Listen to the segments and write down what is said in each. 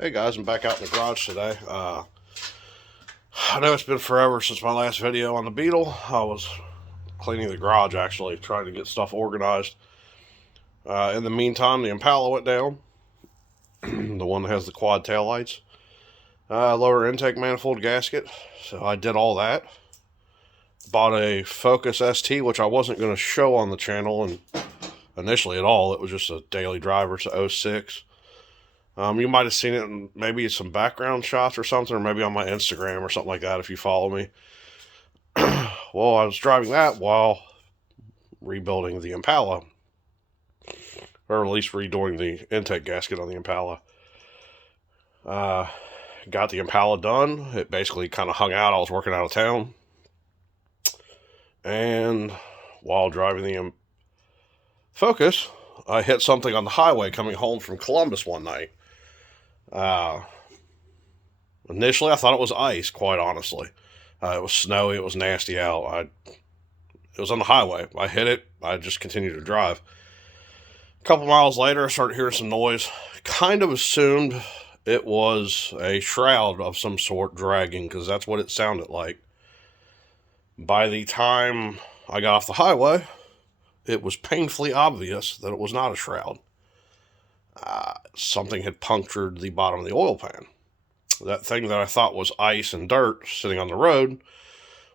Hey guys, I'm back out in the garage today. I know it's been forever since my last video on the Beetle. I was cleaning the garage actually, trying to get stuff organized. In the meantime, the Impala went down. The one that has the quad tail lights. Lower intake manifold gasket. So I did all that. Bought a Focus ST, which I wasn't going to show on the channel and initially at all. It was just a daily driver. It's a 06. You might have seen it in maybe some background shots or something, or maybe on my Instagram or something like that if you follow me. Well, I was driving that while rebuilding the Impala, or at least redoing the intake gasket on the Impala. Got the Impala done. It basically kind of hung out. I was working out of town. And while driving the Focus, I hit something on the highway coming home from Columbus one night. Initially, I thought it was ice, quite honestly. It was snowy, it was nasty out. It was on the highway. I hit it, I just continued to drive. A couple miles later, I started hearing some noise. Kind of assumed it was a shroud of some sort dragging, because that's what it sounded like. By the time I got off the highway, it was painfully obvious that it was not a shroud. Something had punctured the bottom of the oil pan. That thing that I thought was ice and dirt sitting on the road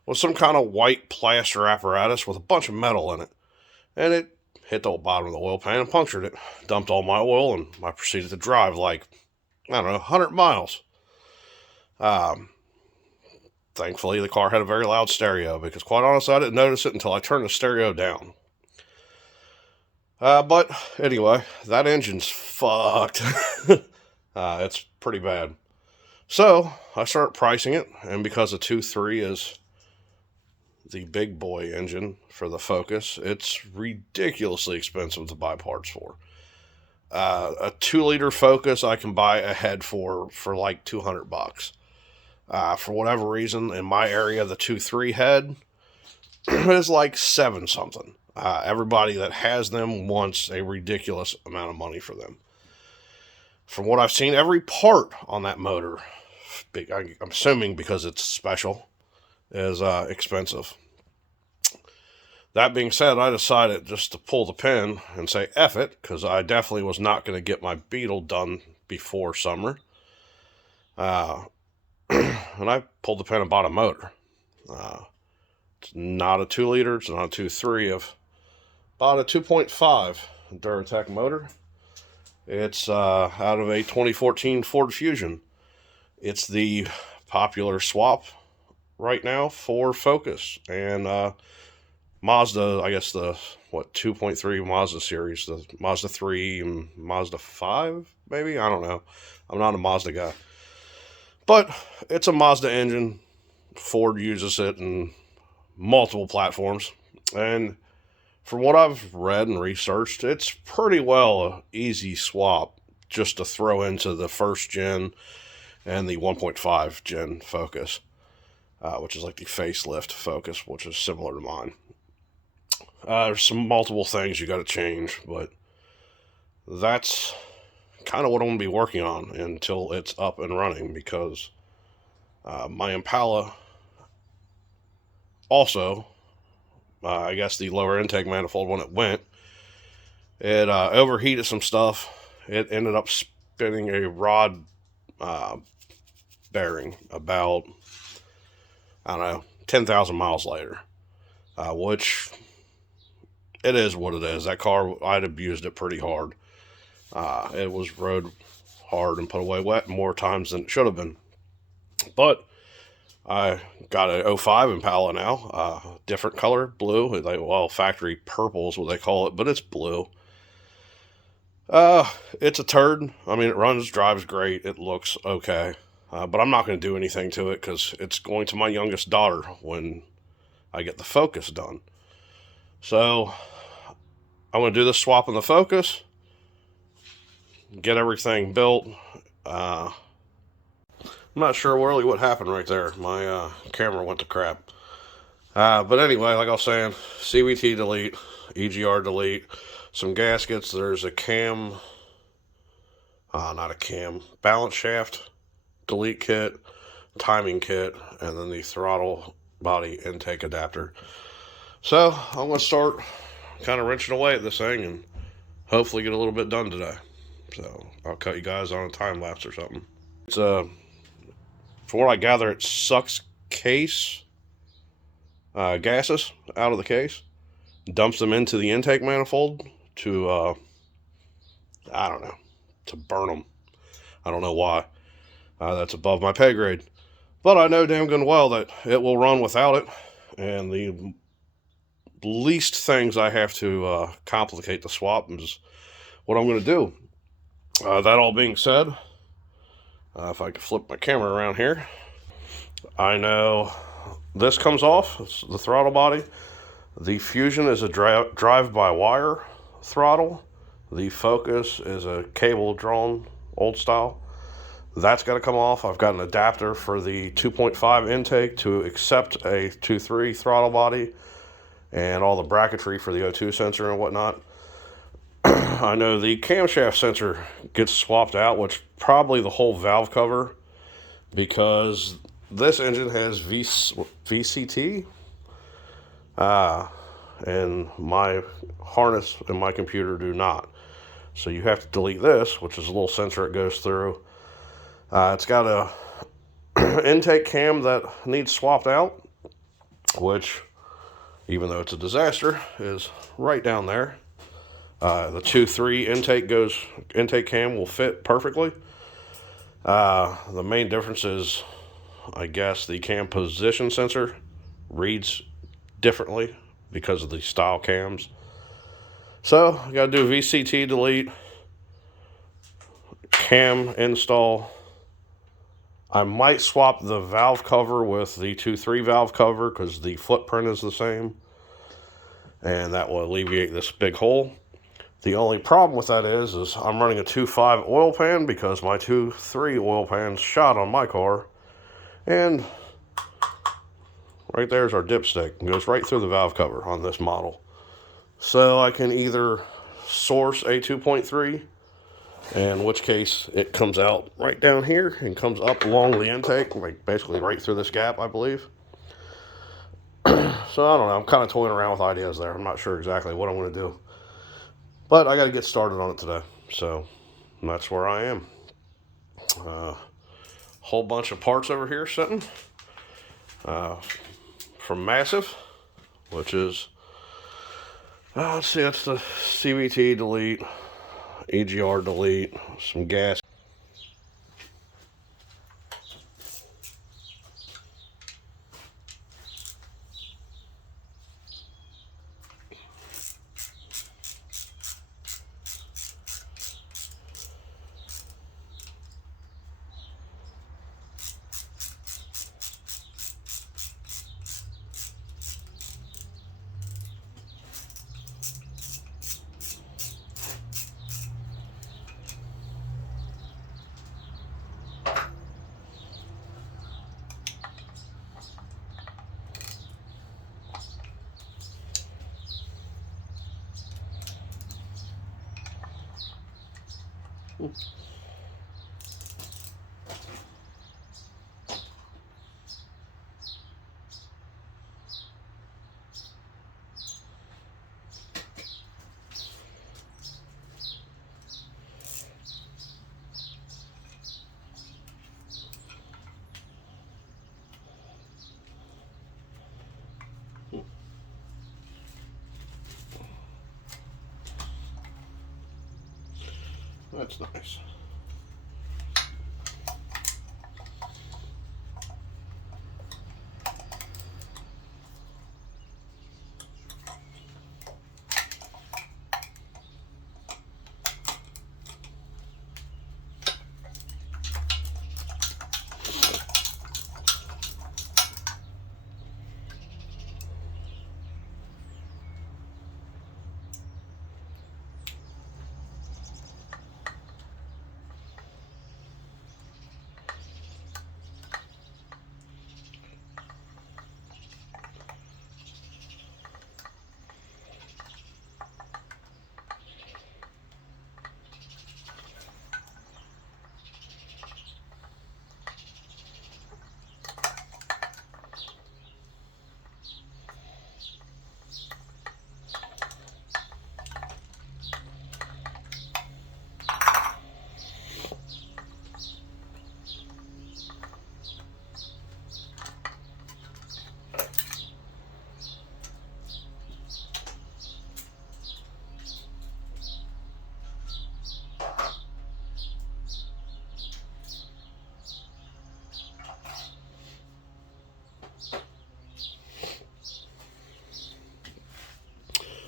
was some kind of white plaster apparatus with a bunch of metal in it. And it hit the bottom of the oil pan and punctured it. Dumped all my oil, and I proceeded to drive like, I don't know, 100 miles. Thankfully, the car had a very loud stereo, because quite honestly, I didn't notice it until I turned the stereo down. But anyway, that engine's fucked. It's pretty bad. So I started pricing it, and because the 2.3 is the big boy engine for the Focus, it's ridiculously expensive to buy parts for. A 2-liter Focus I can buy a head for like $200. For whatever reason, in my area, the 2.3 head is like 7 something. Everybody that has them wants a ridiculous amount of money for them. From what I've seen, every part on that motor, I'm assuming because it's special, is expensive. That being said, I decided just to pull the pin and say F it, because I definitely was not going to get my Beetle done before summer. And I pulled the pin and bought a motor. It's not a 2-liter, it's not a 2.3. I've bought a 2.5 Duratec motor. It's out of a 2014 Ford Fusion. It's the popular swap right now for Focus. And Mazda, I guess the 2.3 Mazda series, the Mazda 3 and Mazda 5, maybe? I don't know. I'm not a Mazda guy. But it's a Mazda engine. Ford uses it in multiple platforms. And from what I've read and researched, it's pretty well an easy swap just to throw into the first gen and the 1.5 gen Focus, which is like the facelift Focus, which is similar to mine. There's some multiple things you got to change, but that's kind of what I'm going to be working on until it's up and running, because my Impala also, I guess the lower intake manifold, when it went, it overheated some stuff. It ended up spinning a rod bearing about, I don't know, 10,000 miles later, which it is what it is. That car, I'd abused it pretty hard. It was rode hard and put away wet more times than it should have been. But I got an 05 Impala now, different color, blue. Well, factory purple is what they call it, but it's blue. It's a turd. I mean, it runs, drives great. It looks okay. But I'm not going to do anything to it, because it's going to my youngest daughter when I get the Focus done. So I'm going to do this swap in the Focus, get everything built. I'm not sure really what happened right there. My camera went to crap. But anyway, like I was saying, CVT delete, EGR delete, some gaskets. There's a cam, not a cam, balance shaft, delete kit, timing kit, and then the throttle body intake adapter. So I'm going to start kind of wrenching away at this thing and hopefully get a little bit done today. So I'll cut you guys on a time lapse or something. It's from what I gather, it sucks gases out of the case, dumps them into the intake manifold to I don't know, to burn them. I don't know why. That's above my pay grade. But I know damn good well that it will run without it. And the least things I have to complicate the swap is what I'm going to do. That all being said, if I could flip my camera around here, I know this comes off. It's the throttle body. The Fusion is a drive-by-wire throttle. The Focus is a cable drawn, old style. That's got to come off. I've got an adapter for the 2.5 intake to accept a 2.3 throttle body and all the bracketry for the O2 sensor and whatnot. I know the camshaft sensor gets swapped out, which probably the whole valve cover, because this engine has VCT, and my harness and my computer do not. So you have to delete this, which is a little sensor it goes through. It's got a intake cam that needs swapped out, which, even though it's a disaster, is right down there. The 2.3 intake cam will fit perfectly. The main difference is, I guess, the cam position sensor reads differently because of the style cams. So I gotta do VCT delete, cam install. I might swap the valve cover with the 2.3 valve cover because the footprint is the same, and that will alleviate this big hole. The only problem with that is I'm running a 2.5 oil pan because my 2.3 oil pan's shot on my car, and right there's our dipstick. It goes right through the valve cover on this model. So I can either source a 2.3, in which case it comes out right down here and comes up along the intake, like basically right through this gap, I believe. So I don't know, I'm kind of toying around with ideas there. I'm not sure exactly what I'm going to do, but I got to get started on it today. So that's where I am. Whole bunch of parts over here sitting from Massive, which is, let's see, that's the CVT delete, EGR delete, some gas. That's nice.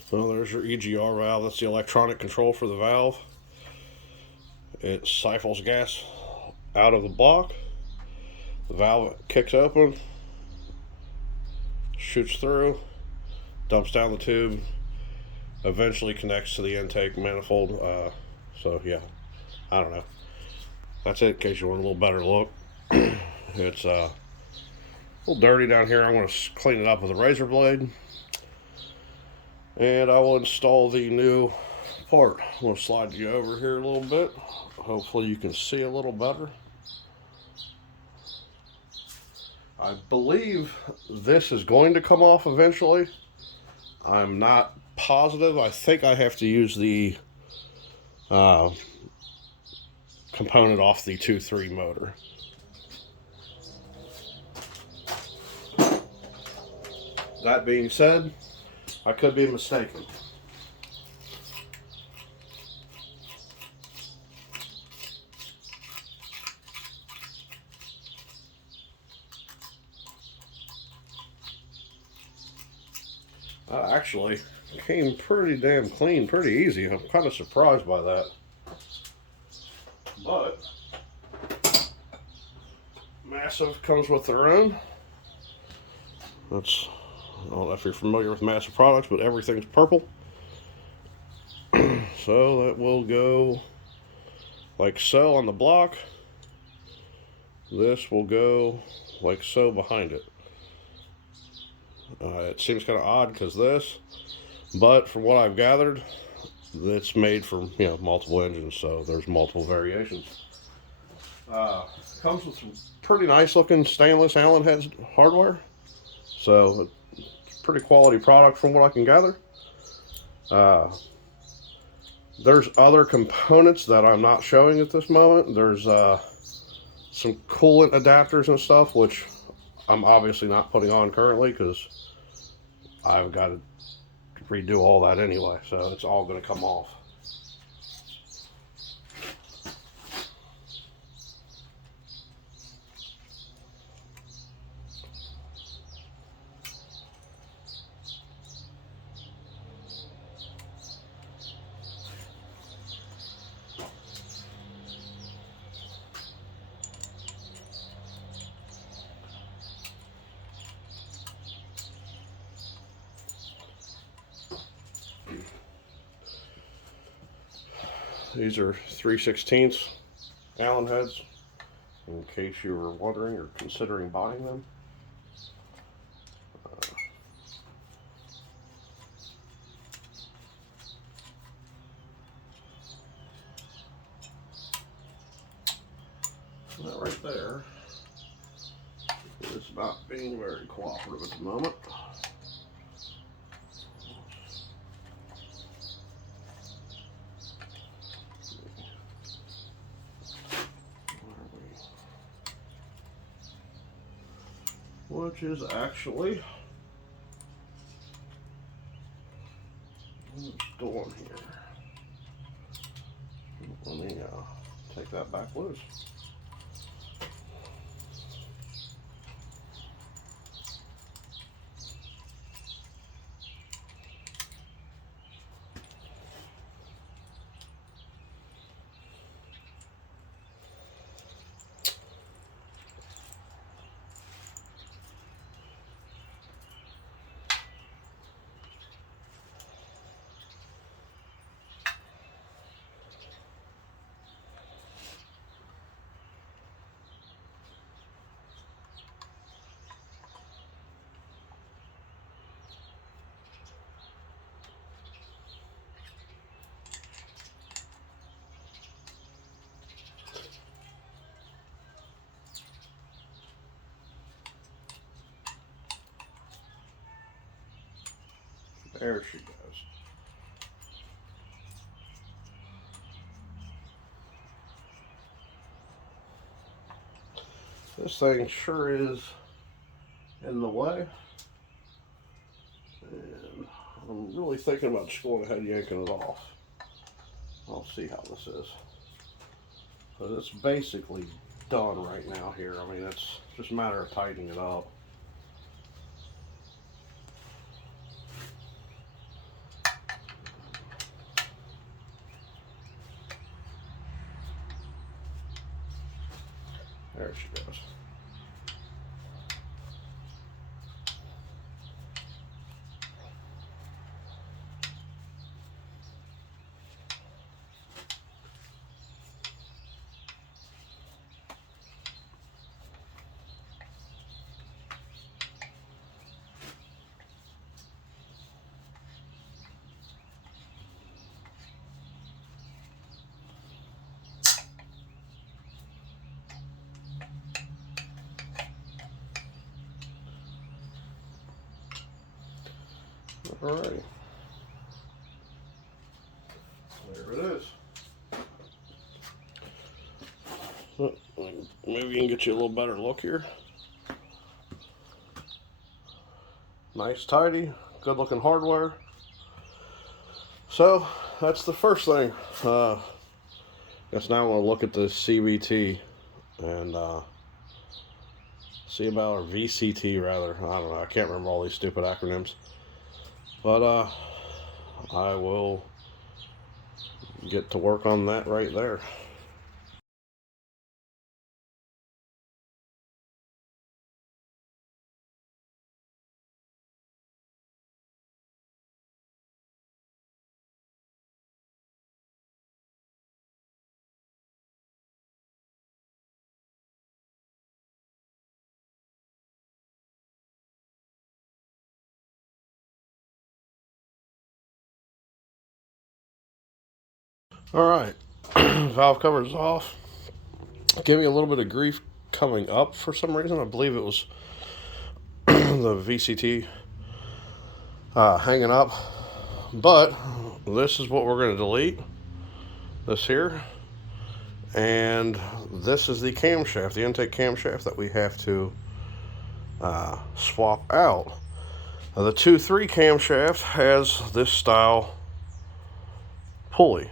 Well, there's your EGR valve. That's the electronic control for the valve. It siphons gas out of the block. The valve kicks open, shoots through, dumps down the tube, eventually connects to the intake manifold. So yeah, I don't know. That's it in case you want a little better look. It's a little dirty down here. I'm going to clean it up with a razor blade. And I will install the new part. I'm going to slide you over here a little bit. Hopefully you can see a little better. I believe this is going to come off eventually. I'm not positive. I think I have to use the component off the 2.3 motor. That being said, I could be mistaken. Actually came pretty damn clean, pretty easy. I'm kind of surprised by that. But Massive comes with their own. That's, I don't know if you're familiar with Massive products, but everything's purple. So that will go like so on the block. This will go like so behind it. It seems kind of odd because this, but from what I've gathered, it's made from multiple engines, so there's multiple variations. Comes with some pretty nice looking stainless Allen head hardware, so it's a pretty quality product from what I can gather. There's other components that I'm not showing at this moment. There's some coolant adapters and stuff, which I'm obviously not putting on currently because I've got to redo all that anyway, so it's all going to come off. These are 3/16 Allen heads, in case you were wondering or considering buying them. That right there is not being very cooperative at the moment. Which is actually what's going here. Let me take that back loose. There she goes. This thing sure is in the way. And I'm really thinking about just going ahead and yanking it off. I'll see how this is. But it's basically done right now here. I mean, it's just a matter of tightening it up. There she goes. Alrighty. There it is. Maybe you can get you a little better look here. Nice, tidy, good looking hardware. So that's the first thing. Guess now I'm going to look at the CVT and see about our VCT rather. I don't know. I can't remember all these stupid acronyms. But I will get to work on that right there. Alright, valve covers off. Gave me a little bit of grief coming up for some reason. I believe it was the VCT hanging up. But this is what we're going to delete. This here. And this is the camshaft, the intake camshaft that we have to swap out. Now, the 2.3 camshaft has this style pulley.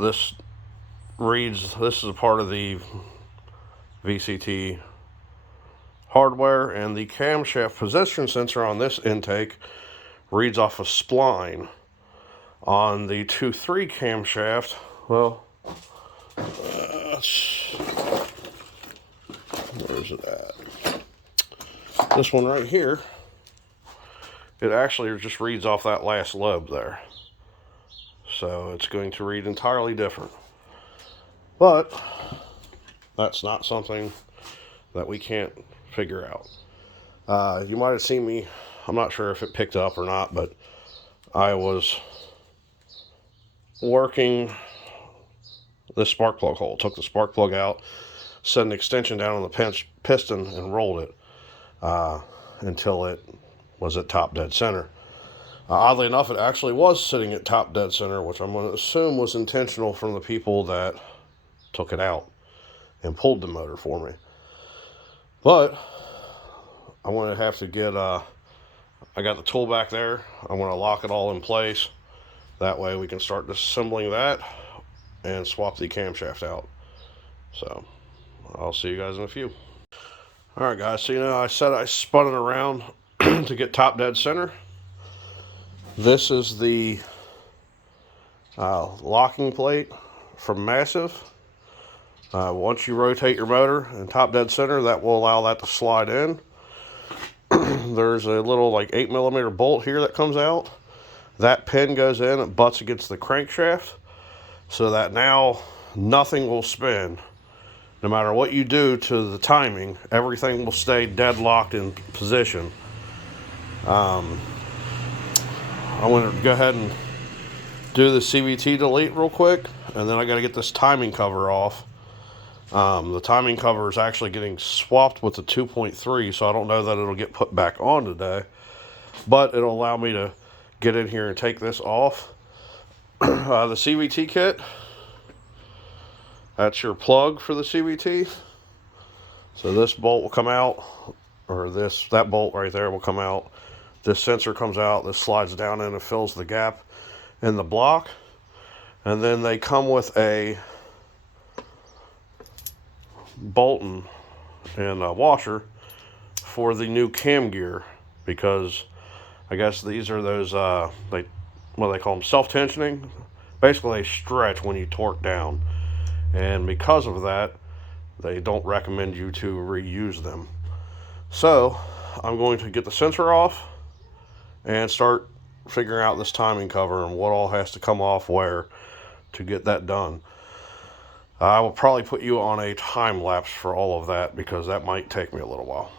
This is a part of the VCT hardware, and the camshaft position sensor on this intake reads off a spline. On the 2.3 camshaft, well, where's it at? This one right here, it actually just reads off that last lobe there. So it's going to read entirely different. But that's not something that we can't figure out. You might have seen me, I'm not sure if it picked up or not, but I was working this spark plug hole. Took the spark plug out, set an extension down on the piston, and rolled it until it was at top dead center. Oddly enough, it actually was sitting at top dead center, which I'm going to assume was intentional from the people that took it out and pulled the motor for me. But I'm going to have to get, I got the tool back there. I'm going to lock it all in place. That way we can start disassembling that and swap the camshaft out. So I'll see you guys in a few. Alright guys, so I said I spun it around to get top dead center. This is the locking plate from Massive. Once you rotate your motor and top dead center, that will allow that to slide in. There's a little like 8mm bolt here that comes out. That pin goes in, it butts against the crankshaft, so that now nothing will spin. No matter what you do to the timing, everything will stay deadlocked in position. I want to go ahead and do the CVT delete real quick, and then I got to get this timing cover off. The timing cover is actually getting swapped with the 2.3, so I don't know that it'll get put back on today, but it'll allow me to get in here and take this off. The CVT kit, that's your plug for the CVT. So this bolt will come out, or that bolt right there will come out. This sensor comes out, this slides down in and fills the gap in the block. And then they come with a bolt and a washer for the new cam gear, because I guess these are those, what do they call them, self-tensioning. Basically they stretch when you torque down. And because of that, they don't recommend you to reuse them. So I'm going to get the sensor off and start figuring out this timing cover and what all has to come off where to get that done. I will probably put you on a time lapse for all of that because that might take me a little while.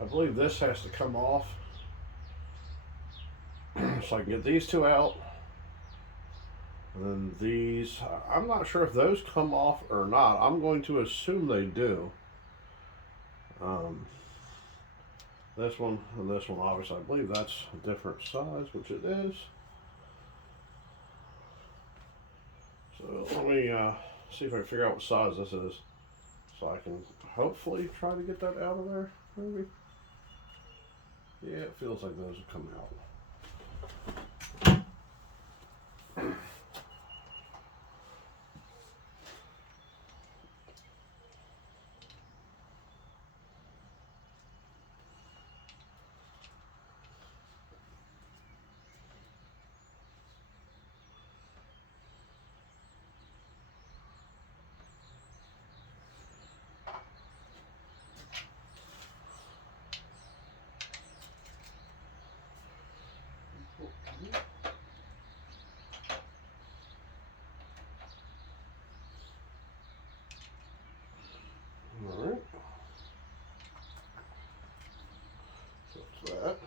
I believe this has to come off so I can get these two out. And then these, I'm not sure if those come off or not. I'm going to assume they do. This one and this one, obviously, I believe that's a different size, which it is. So let me see if I can figure out what size this is, so I can hopefully try to get that out of there, maybe. Yeah, it feels like those are coming out. Alright. So that's that.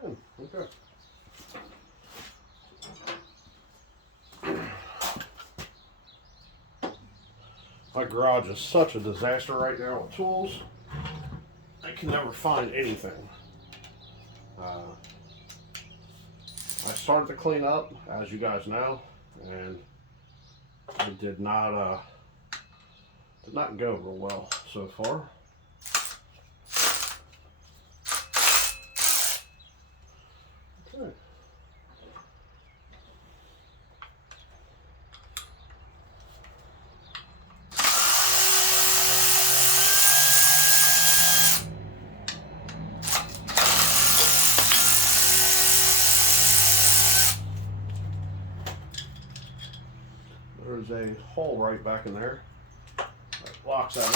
Ten. Okay. My garage is such a disaster right now with tools. I can never find anything. I started to clean up, as you guys know, and it did not go real well so far. Okay. There's a hole right back in there that locks that in.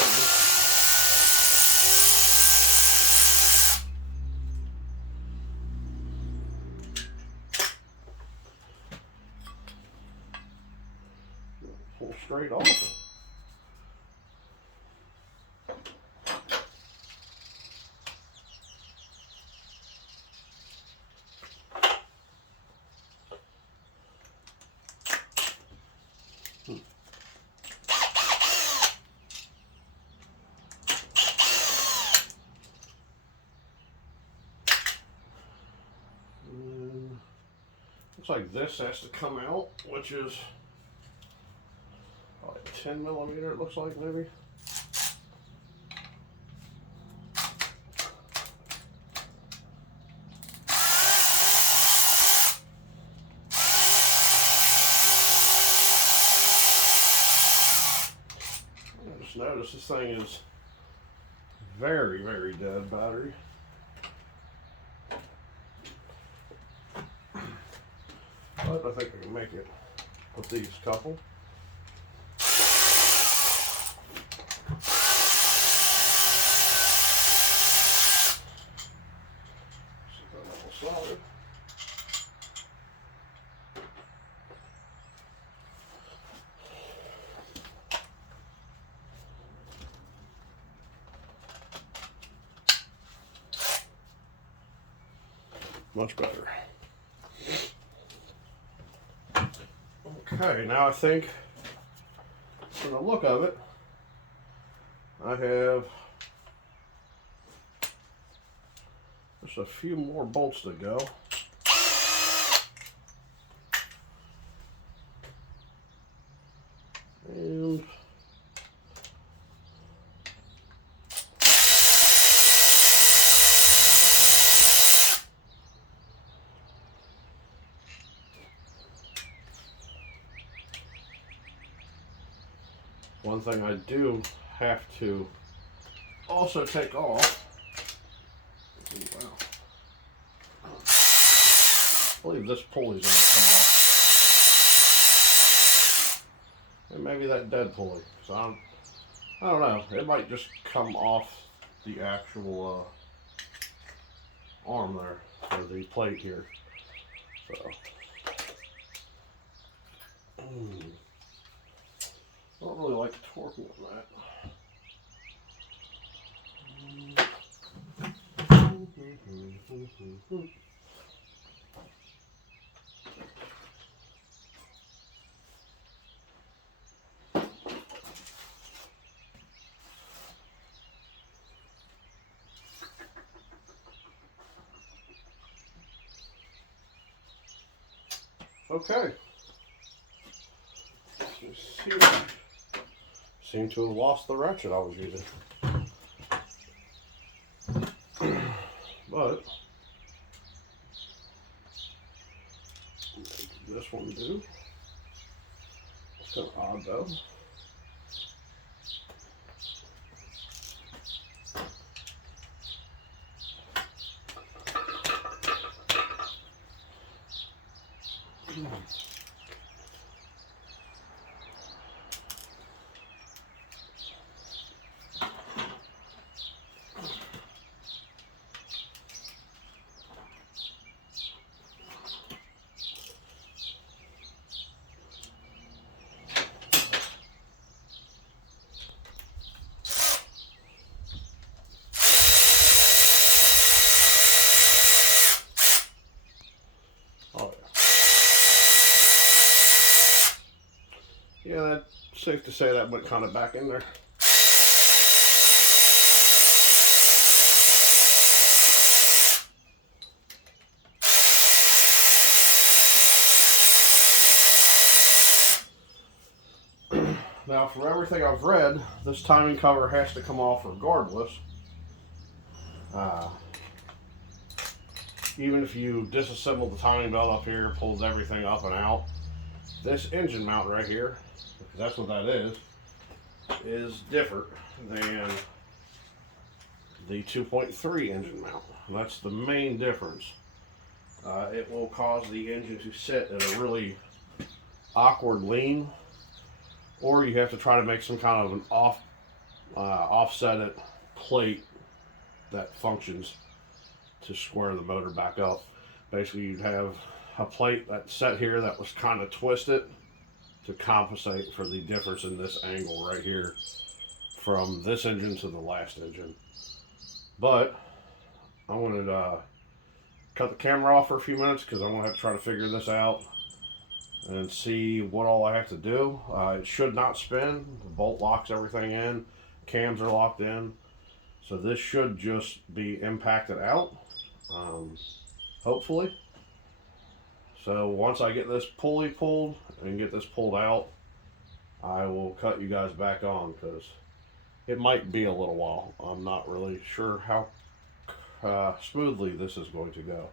straight off. Looks like this has to come out, which is like 10 millimeter, it looks like, maybe. I just noticed this thing is very, very dead battery. But I think I can make it with these couple. Solid. Much better. Okay, now I think from the look of it, I have just a few more bolts to go. And one thing I do have to also take off. Wow. I believe this pulley's going to come off. And maybe that dead pulley. So I don't know. It might just come off the actual arm there, or the plate here. So. I don't really like torquing on that. Okay. Seem to have lost the ratchet I was using. But this one do. It's kind of odd though. Yeah, that's safe to say that went kind of back in there. Now, from everything I've read, this timing cover has to come off regardless. Even if you disassemble the timing belt up here, pulls everything up and out, this engine mount right here, because that's what that is different than the 2.3 engine mount. That's the main difference. It will cause the engine to sit in a really awkward lean, or you have to try to make some kind of an offset plate that functions to square the motor back up. Basically, you'd have a plate that's set here that was kind of twisted to compensate for the difference in this angle right here from this engine to the last engine. But I wanted to cut the camera off for a few minutes because I'm going to have to try to figure this out and see what all I have to do. It should not spin. The bolt locks everything in. Cams are locked in. So this should just be impacted out, hopefully. So once I get this pulley pulled and get this pulled out, I will cut you guys back on because it might be a little while. I'm not really sure how smoothly this is going to go.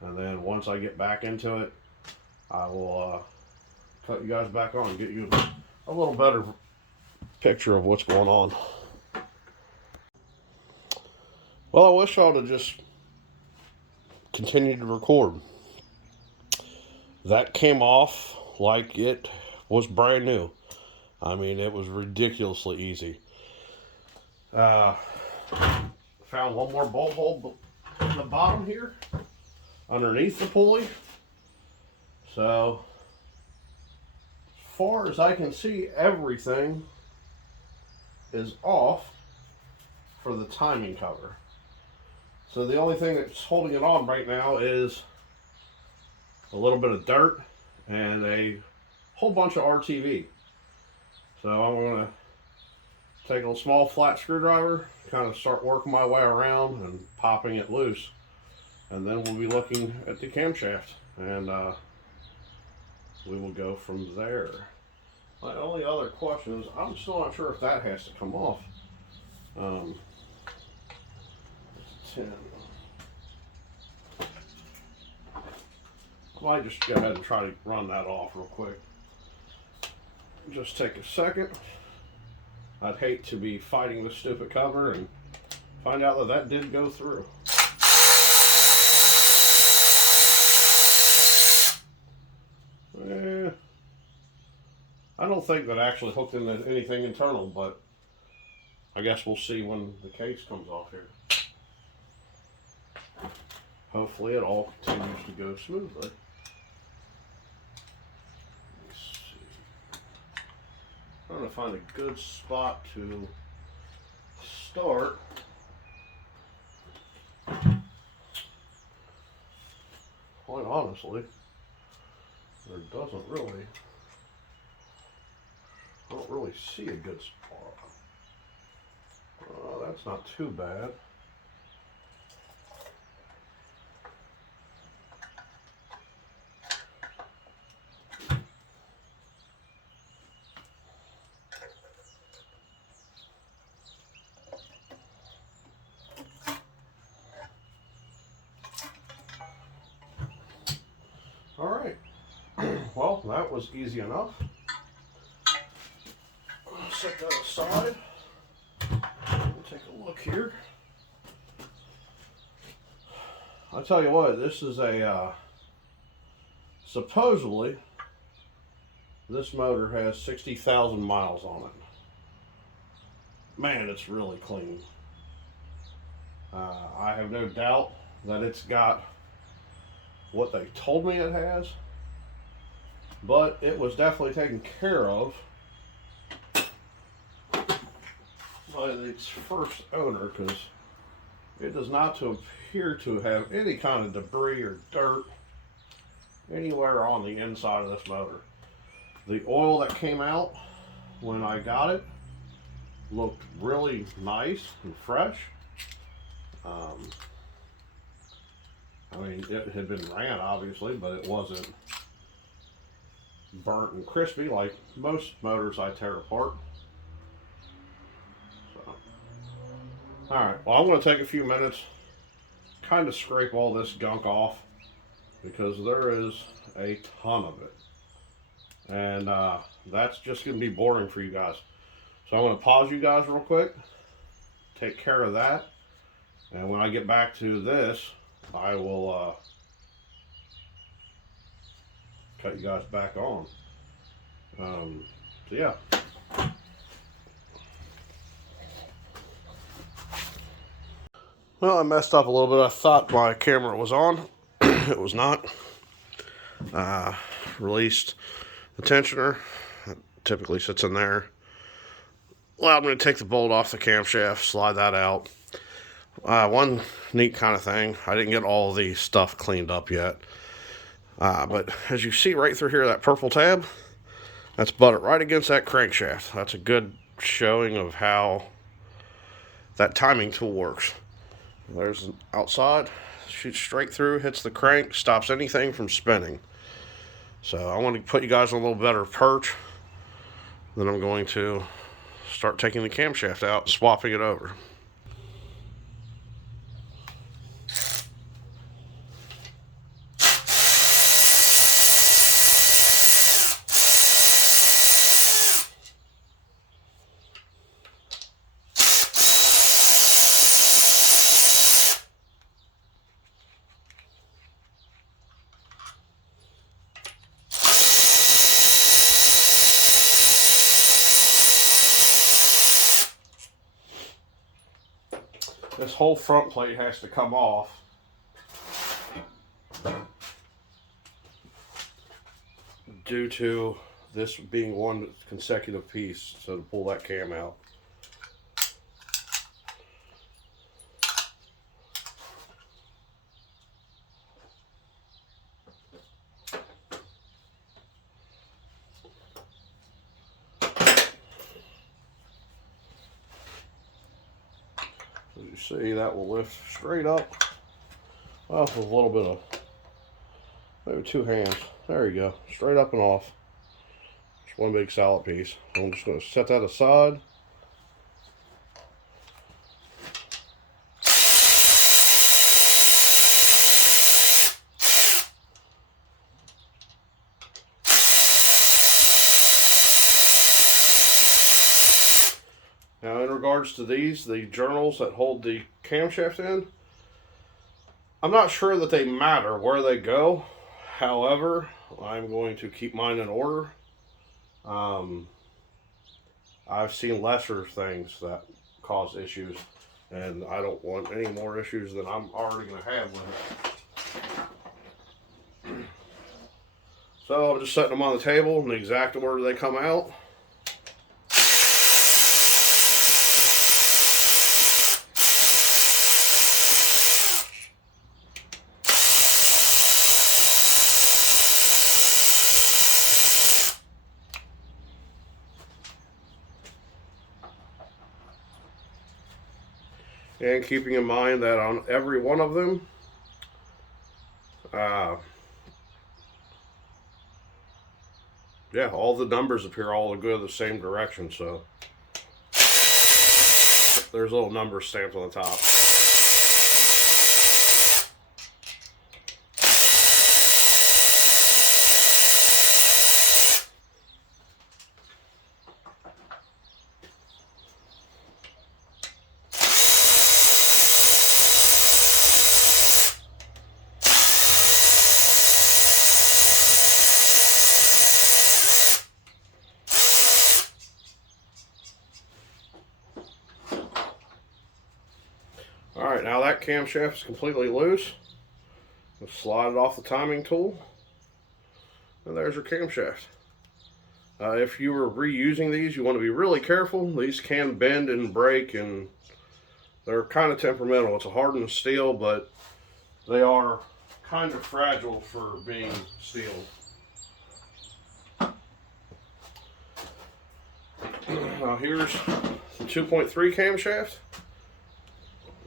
And then once I get back into it, I will cut you guys back on and get you a little better picture of what's going on. Well, I wish I would have just continued to record. That came off like it was brand new. I mean, it was ridiculously easy. Found one more bolt hole in the bottom here, underneath the pulley. So, as far as I can see, everything is off for the timing cover. So the only thing that's holding it on right now is a little bit of dirt and a whole bunch of RTV. So I'm going to take a small flat screwdriver, kind of start working my way around and popping it loose. And then we'll be looking at the camshaft, and we will go from there. My only other question is, I'm still not sure if that has to come off. 10. I might just go ahead and try to run that off real quick. Just take a second. I'd hate to be fighting this stupid cover and find out that that did go through. I don't think that actually hooked into anything internal, but I guess we'll see when the case comes off here. Hopefully it all continues to go smoothly. Let's see. I'm trying to find a good spot to start. Quite honestly, there doesn't really, I don't really see a good spot. That's not too bad. All right, well, that was easy enough. I'll set that aside. We'll take a look here. I'll tell you what, this is a, supposedly, this motor has 60,000 miles on it. Man, it's really clean. I have no doubt that it's got what they told me it has, but it was definitely taken care of by its first owner, because it does not appear to have any kind of debris or dirt anywhere on the inside of this motor. The oil that came out when I got it looked really nice and fresh. I mean, it had been ran, obviously, but it wasn't burnt and crispy like most motors I tear apart. So, alright, well, I'm going to take a few minutes, kind of scrape all this gunk off, because there is a ton of it. And that's just going to be boring for you guys. So I'm going to pause you guys real quick, take care of that, and when I get back to this, I will cut you guys back on. So yeah. Well, I messed up a little bit. I thought my camera was on. It was not. Released The tensioner typically sits in there. Allowed me to take the bolt off the camshaft, slide that out. One neat kind of thing, I didn't get all the stuff cleaned up yet. But as you see right through here, that purple tab, that's butted right against that crankshaft. That's a good showing of how that timing tool works. There's an outside, shoots straight through, hits the crank, stops anything from spinning. So I want to put you guys on a little better perch. Then I'm going to start taking the camshaft out and swapping it over. This whole front plate has to come off. Due to this being one consecutive piece, so to pull that cam out. As you see, that will lift straight up. Well, with a little bit of, maybe two hands. There you go, straight up and off. Just one big solid piece. I'm just going to set that aside. Now, in regards to these, the journals that hold the camshaft in, I'm not sure that they matter where they go. However, I'm going to keep mine in order. I've seen lesser things that cause issues, and I don't want any more issues than I'm already going to have with it. So I'm just setting them on the table in the exact order they come out. And keeping in mind that on every one of them, yeah, all the numbers appear all to go the same direction, so there's little numbers stamped on the top. Alright, now that camshaft is completely loose. Just slide it off the timing tool. And there's your camshaft. If you were reusing these, you want to be really careful. These can bend and break, and they're kind of temperamental. It's a hardened steel, but they are kind of fragile for being steel. Now here's the 2.3 camshaft.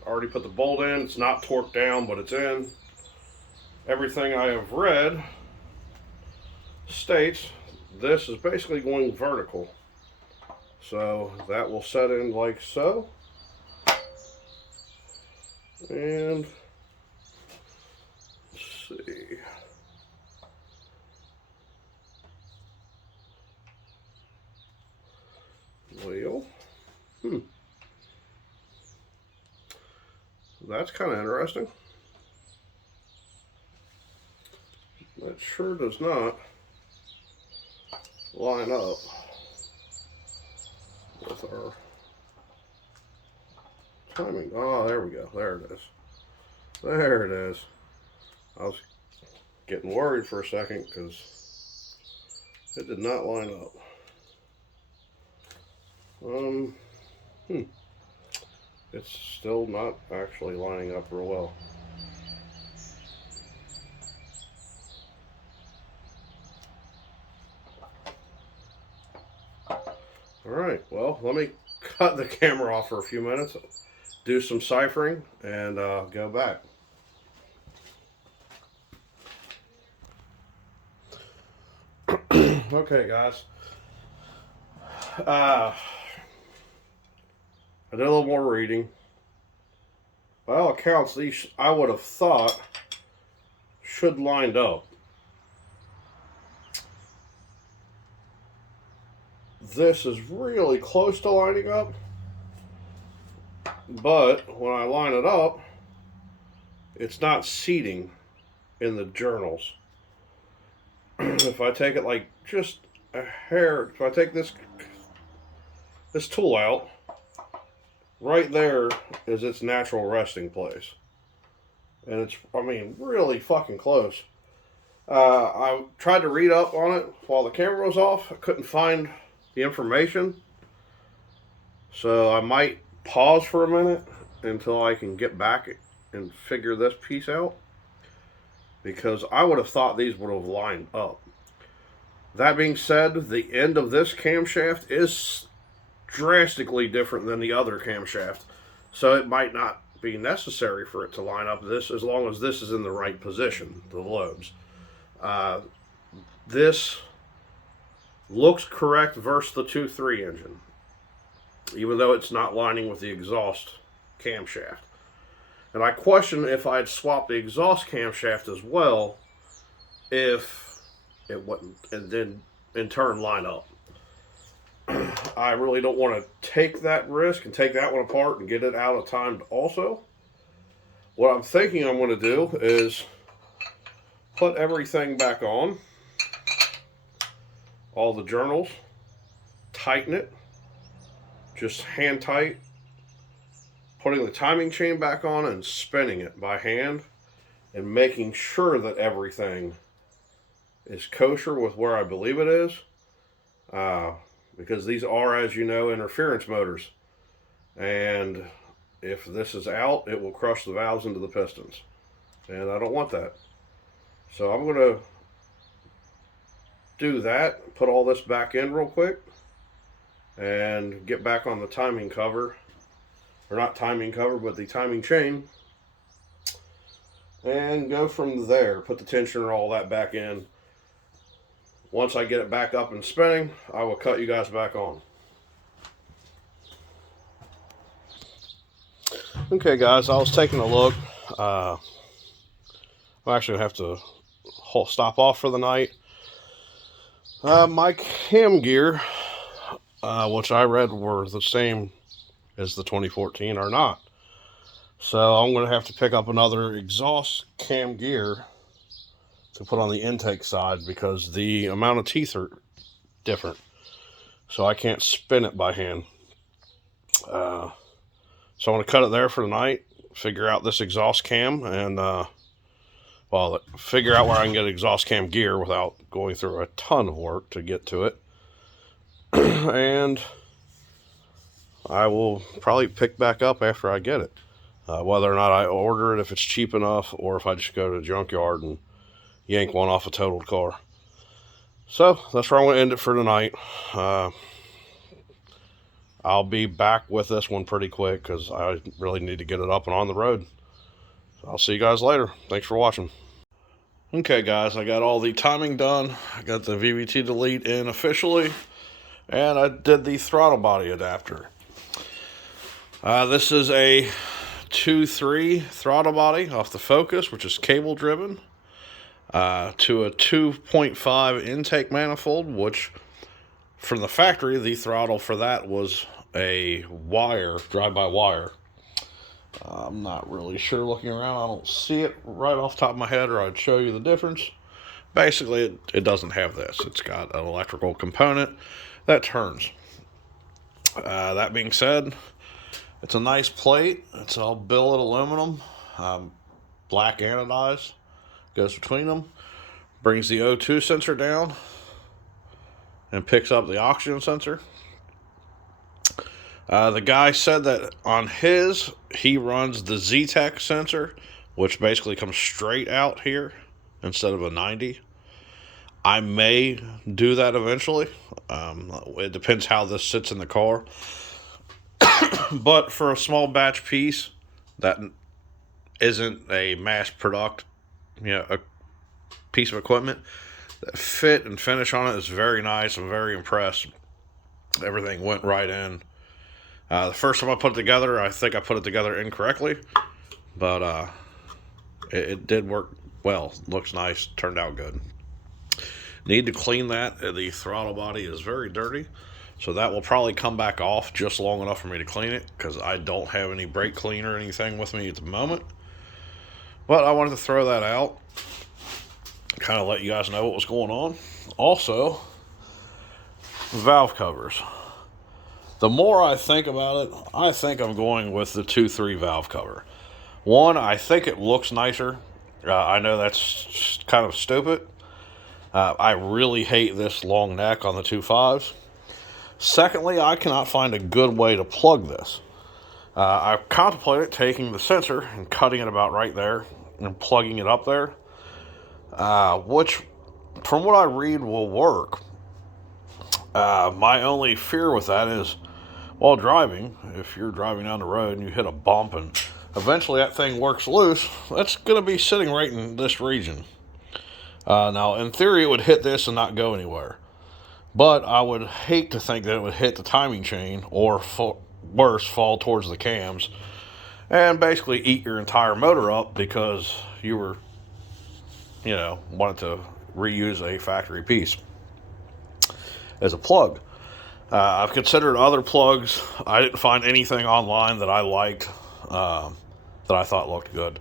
Already put the bolt in. It's not torqued down, but it's in. Everything I have read states this is basically going vertical. So that will set in like so. And let's see. Well, that's kind of interesting. That sure does not line up with our timing. Oh, there we go. There it is. There it is. I was getting worried for a second because It did not line up. It's still not actually lining up real well. Alright, well, let me cut the camera off for a few minutes, do some ciphering, and go back. Okay, guys. I did a little more reading. By all accounts, these, I would have thought, should line up. This is really close to lining up, but when I line it up, it's not seating in the journals. If I take it like just a hair, if I take this tool out, right there is its natural resting place. And it's, I mean, really fucking close. I tried to read up on it while the camera was off. I couldn't find the information. So I might pause for a minute until I can get back and figure this piece out. Because I would have thought these would have lined up. That being said, the end of this camshaft is drastically different than the other camshaft. So it might not be necessary for it to line up this as long as this is in the right position, the lobes. This looks correct versus the 2.3 engine, even though it's not lining with the exhaust camshaft. And I question if I'd swap the exhaust camshaft as well, if it wouldn't, and then in turn line up. I really don't want to take that risk and take that one apart and get it out of time also. What I'm thinking I'm going to do is put everything back on, all the journals, tighten it, just hand tight, putting the timing chain back on and spinning it by hand and making sure that everything is kosher with where I believe it is. Because these are, as you know, interference motors. And if this is out, it will crush the valves into the pistons. And I don't want that. So I'm going to do that, put all this back in real quick, and get back on the timing cover. Or not timing cover, but the timing chain. And go from there. Put the tensioner, all that back in. Once I get it back up and spinning, I will cut you guys back on. Okay, guys, I was taking a look. I actually have to stop off for the night. My cam gear, which I read were the same as the 2014, are not. So I'm going to have to pick up another exhaust cam gear to put on the intake side because the amount of teeth are different. So I can't spin it by hand. So I'm going to cut it there for the night, figure out this exhaust cam, and well, figure out where I can get exhaust cam gear without going through a ton of work to get to it. And I will probably pick back up after I get it. Whether or not I order it, if it's cheap enough, or if I just go to the junkyard and yank one off a totaled car. So that's where I'm going to end it for tonight. I'll be back with this one pretty quick because I really need to get it up and on the road. So I'll see you guys later. Thanks for watching. Okay, guys, I got all the timing done. I got the VVT delete in officially, and I did the throttle body adapter. This is a 2.3 throttle body off the Focus, which is cable driven, to a 2.5 intake manifold, which from the factory, the throttle for that was a wire, drive-by-wire. I'm not really sure looking around. I don't see it right off the top of my head, or I'd show you the difference. Basically, it doesn't have this. It's got an electrical component that turns. That being said, it's a nice plate. It's all billet aluminum, black anodized. Goes between them. Brings the O2 sensor down. and picks up the oxygen sensor. The guy said that on his, he runs the Ztec sensor, which basically comes straight out here instead of a 90. I may do that eventually. It depends how this sits in the car. But for a small batch piece that isn't a mass product, a piece of equipment, the fit and finish on it is very nice. I'm very impressed. Everything went right in. The first time I put it together, I think I put it together incorrectly, but it did work well. Looks nice. Turned out good. Need to clean that. The throttle body is very dirty, so that will probably come back off just long enough for me to clean it, because I don't have any brake cleaner or anything with me at the moment. But I wanted to throw that out, kind of let you guys know what was going on. Also, valve covers. The more I think about it, I think I'm going with the 2.3 valve cover. One, I think it looks nicer. I know that's kind of stupid. I really hate this long neck on the 2.5s. Secondly, I cannot find a good way to plug this. I've contemplated taking the sensor and cutting it about right there and plugging it up there, which, from what I read, will work. My only fear with that is, while driving, if you're driving down the road and you hit a bump and eventually that thing works loose, that's going to be sitting right in this region. Now, in theory, it would hit this and not go anywhere. But I would hate to think that it would hit the timing chain, or worse, fall towards the cams and basically eat your entire motor up because you were, wanted to reuse a factory piece as a plug. I've considered other plugs. I didn't find anything online that I liked, that I thought looked good.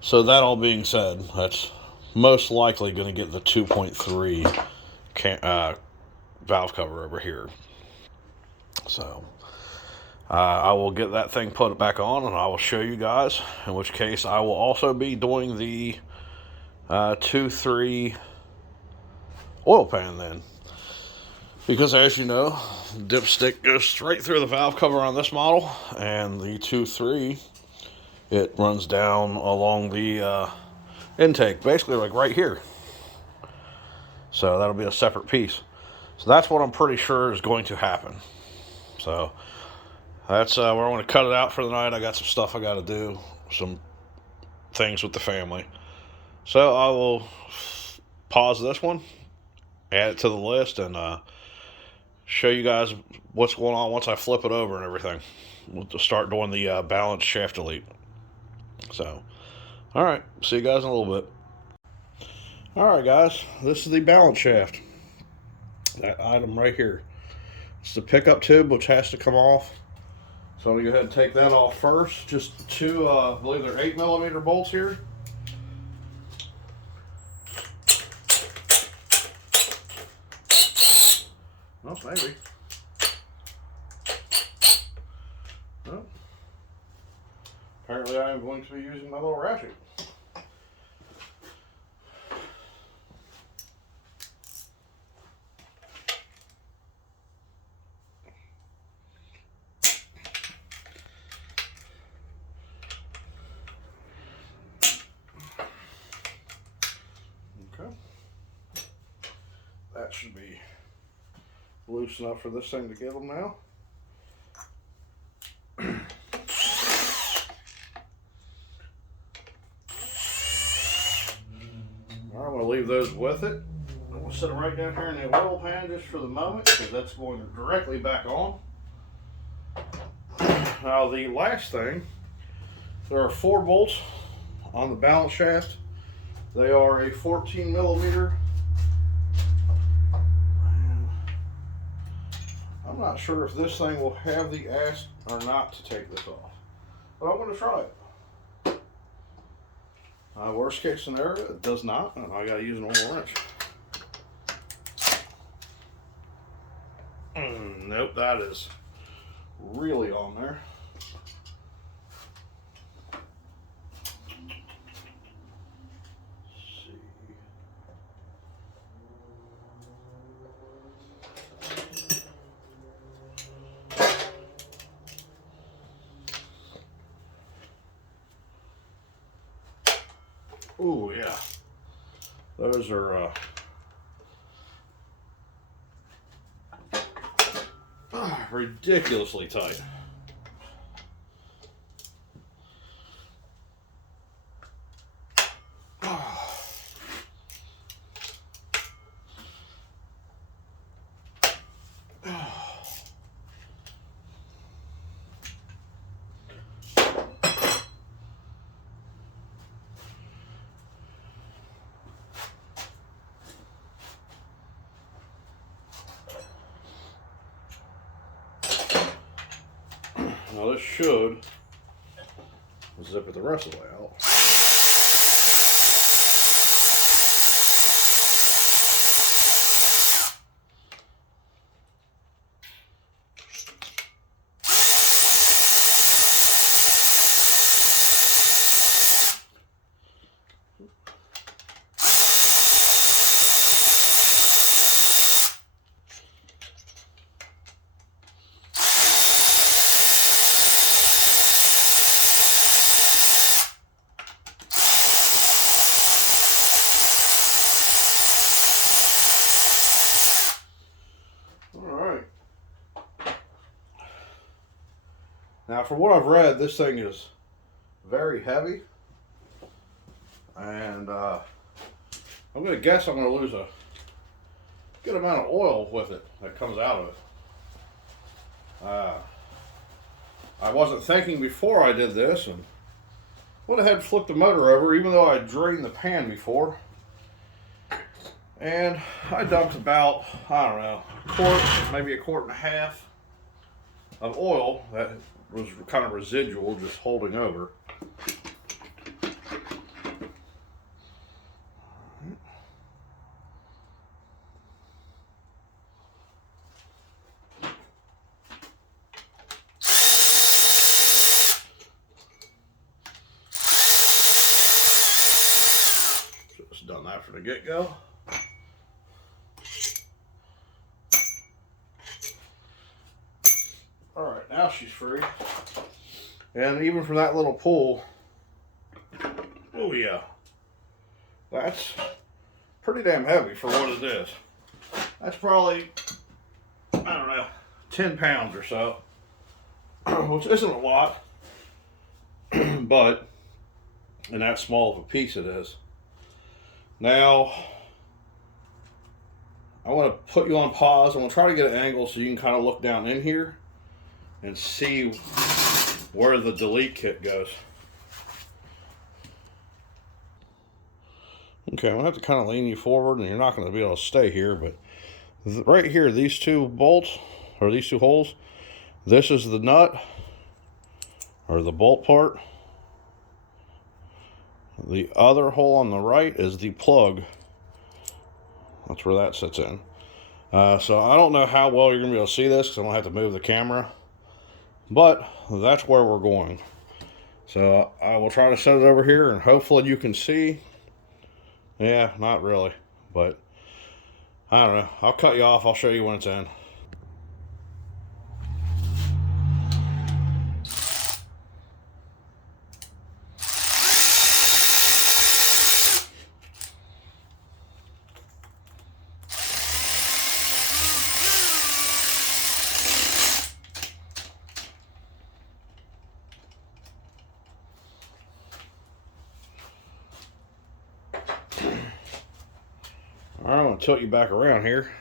So that all being said, that's most likely going to get the 2.3 valve cover over here. So I will get that thing put back on, and I will show you guys, in which case I will also be doing the 2.3 oil pan then. Because, as you know, the dipstick goes straight through the valve cover on this model, and the 2.3, it runs down along the intake, basically like right here. So that'll be a separate piece. So that's what I'm pretty sure is going to happen. So that's where I'm going to cut it out for the night. I got some stuff I got to do, some things with the family. So I will pause this one, add it to the list, and show you guys what's going on once I flip it over and everything. We'll start doing the balance shaft delete. So, alright, see you guys in a little bit. Alright guys, this is the balance shaft. That item right here. It's the pickup tube, which has to come off. So I'm going to go ahead and take that off first. Just two, I believe they're 8mm bolts here. Well, maybe. Well, apparently I am going to be using my little ratchet. Okay. That should be loose enough for this thing to get them now. Alright, I'm going to leave those with it. I'm going to set them right down here in the oil pan just for the moment, because that's going directly back on. Now the last thing, there are 4 bolts on the balance shaft. They are a 14mm. I'm not sure if this thing will have the ass or not to take this off, but I'm going to try it. Worst case scenario, it does not, and I got to use a normal wrench. Nope, that is really on there. Let's see. Oh yeah, those are ridiculously tight. Now this should zip it the rest of the way out. Alright. Now for what I've read, this thing is very heavy. And I'm going to guess I'm going to lose a good amount of oil with it that comes out of it. I wasn't thinking before I did this and went ahead and flipped the motor over, even though I drained the pan before. And I dumped about, I don't know, a quart, maybe a quart and a half of oil that was kind of residual, just holding over. Just done that from the get-go. Alright, now she's free. And even from that little pull, oh yeah, that's pretty damn heavy for what it is. That's probably, I don't know, 10 pounds or so, which isn't a lot, but in that small of a piece it is. Now, I want to put you on pause. I'm going to try to get an angle so you can kind of look down in here and see where the delete kit goes. Okay, I'm going to have to kind of lean you forward, and you're not going to be able to stay here, but right here, these two bolts, or these two holes, this is the nut, or the bolt part. The other hole on the right is the plug. That's where that sits in. So I don't know how well you're going to be able to see this, because I'm going to have to move the camera. But that's where we're going. So I will try to set it over here and hopefully you can see. Yeah, not really. But I don't know. I'll cut you off. I'll show you when it's in. Alright, I'm going to tilt you back around here.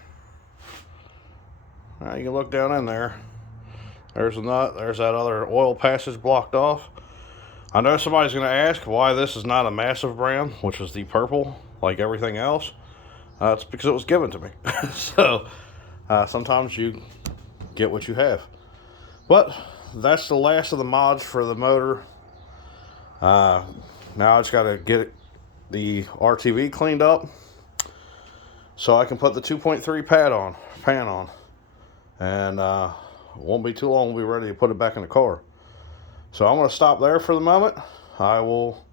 Now you can look down in there. There's the nut. There's that other oil passage blocked off. I know somebody's going to ask why this is not a massive brand, which is the purple, like everything else. It's because it was given to me. So, sometimes you get what you have. But, that's the last of the mods for the motor. Now I just got to get the RTV cleaned up, so I can put the 2.3 pan on, and it won't be too long, we'll be ready to put it back in the car. So I'm going to stop there for the moment. I will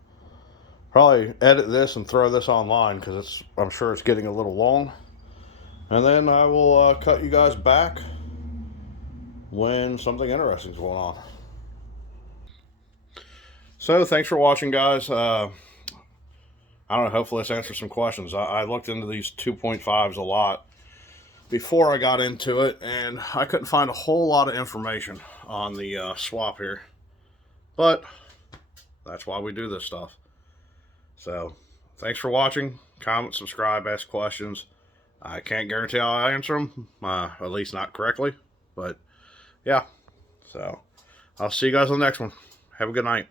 probably edit this and throw this online, because I'm sure it's getting a little long, and then I will cut you guys back when something interesting is going on. So thanks for watching, guys. I don't know, hopefully this answers some questions. I looked into these 2.5s a lot before I got into it, and I couldn't find a whole lot of information on the swap here. But that's why we do this stuff. So, thanks for watching. Comment, subscribe, ask questions. I can't guarantee I'll answer them, at least not correctly. But, yeah. So, I'll see you guys on the next one. Have a good night.